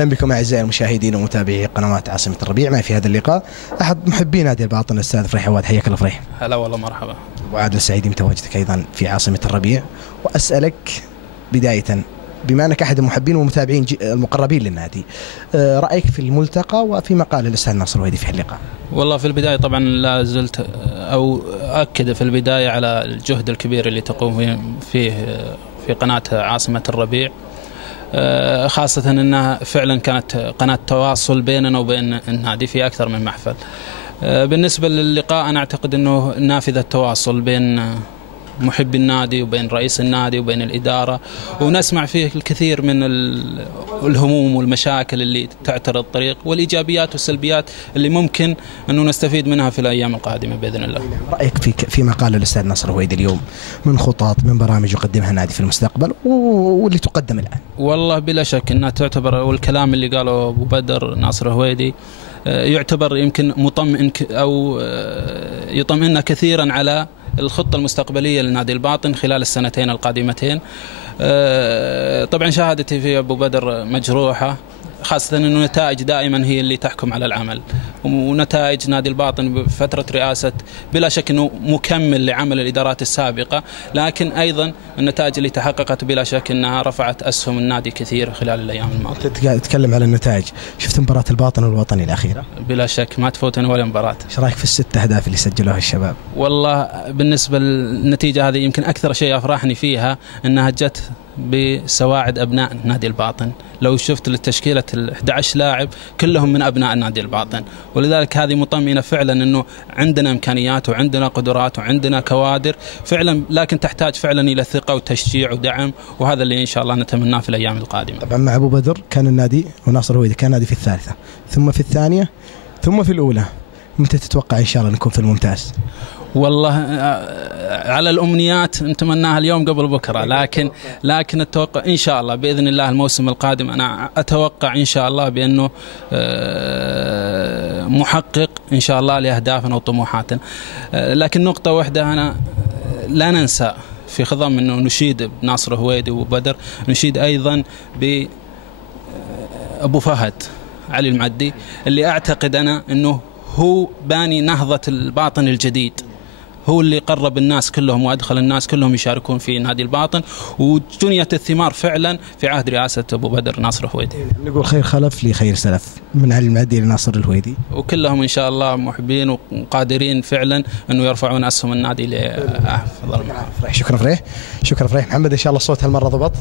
اهلا بكم اعزائي المشاهدين ومتابعي قنوات عاصمة الربيع. معي في هذا اللقاء احد محبي نادي الباطن الاستاذ فريح عواد. حياك الله فريح. هلا والله مرحبا. وعاد سعيد بتواجدك ايضا في عاصمة الربيع، واسالك بداية بما انك احد المحبين والمتابعين المقربين للنادي، رايك في الملتقى وفي مقال الاستاذ ناصر الهويدي في اللقاء. والله في البداية طبعا لا زلت او اكد في البداية على الجهد الكبير اللي تقوم فيه في قناة عاصمة الربيع، خاصة أنها فعلا كانت قناة تواصل بيننا وبين النادي في أكثر من محفل. بالنسبة للقاء أنا أعتقد أنه نافذة تواصل بين محبي النادي وبين رئيس النادي وبين الإدارة، ونسمع فيه الكثير من الهموم والمشاكل اللي تعترض الطريق والإيجابيات والسلبيات اللي ممكن أنه نستفيد منها في الأيام القادمة بإذن الله. رأيك فيما قال الأستاذ ناصر الهويدي اليوم من خطط من برامج يقدمها النادي في المستقبل واللي تقدم الآن؟ والله بلا شك أنها تعتبر، والكلام اللي قاله أبو بدر ناصر الهويدي يعتبر يمكن مطمئن أو يطمئننا كثيرا على الخطة المستقبلية لنادي الباطن خلال السنتين القادمتين. طبعا شهادتي في أبو بدر مجروحة، خاصة أن النتائج دائما هي اللي تحكم على العمل، ونتائج نادي الباطن بفترة رئاسة بلا شك أنه مكمل لعمل الإدارات السابقة، لكن أيضا النتائج اللي تحققت بلا شك أنها رفعت أسهم النادي كثير خلال الأيام الماضية. تتكلم على النتائج، شفت مباراة الباطن والوطني الأخيرة؟ بلا شك ما تفوتنا ولا مباراة. ايش رايك في ال6 أهداف اللي سجلوها الشباب؟ والله بالنسبة للنتيجة هذه يمكن أكثر شيء أفرحني فيها أنها جت بسواعد أبناء نادي الباطن. لو شفت التشكيلة 11 لاعب كلهم من أبناء نادي الباطن، ولذلك هذه مطمئنة فعلا أنه عندنا إمكانيات وعندنا قدرات وعندنا كوادر فعلا، لكن تحتاج فعلا إلى ثقة وتشجيع ودعم، وهذا اللي إن شاء الله نتمناه في الأيام القادمة. طبعا مع أبو بدر كان النادي وناصر الهويدي كان النادي في الثالثة ثم في الثانية ثم في الأولى، متى تتوقع إن شاء الله نكون في الممتاز؟ والله على الأمنيات نتمناها اليوم قبل بكرة، لكن التوقع إن شاء الله بإذن الله الموسم القادم أنا أتوقع إن شاء الله بأنه محقق إن شاء الله لأهدافنا وطموحاتنا. لكن نقطة واحدة أنا لا ننسى في خضم أنه نشيد بناصر الهويدي وبدر، نشيد أيضا بأبو فهد علي المعدي اللي أعتقد أنا أنه هو باني نهضة الباطن الجديد، هو اللي قرب الناس كلهم وأدخل الناس كلهم يشاركون في نادي الباطن، وجنيت الثمار فعلا في عهد رئاسة أبو بدر ناصر الهويدي. نقول خير خلف لخير سلف من علي المعدي لناصر الهويدي، وكلهم إن شاء الله محبين وقادرين فعلا أنه يرفعون أسهم النادي لأفضل. شكرا فريح. شكرا فريح. محمد إن شاء الله الصوت هالمرة ضبط.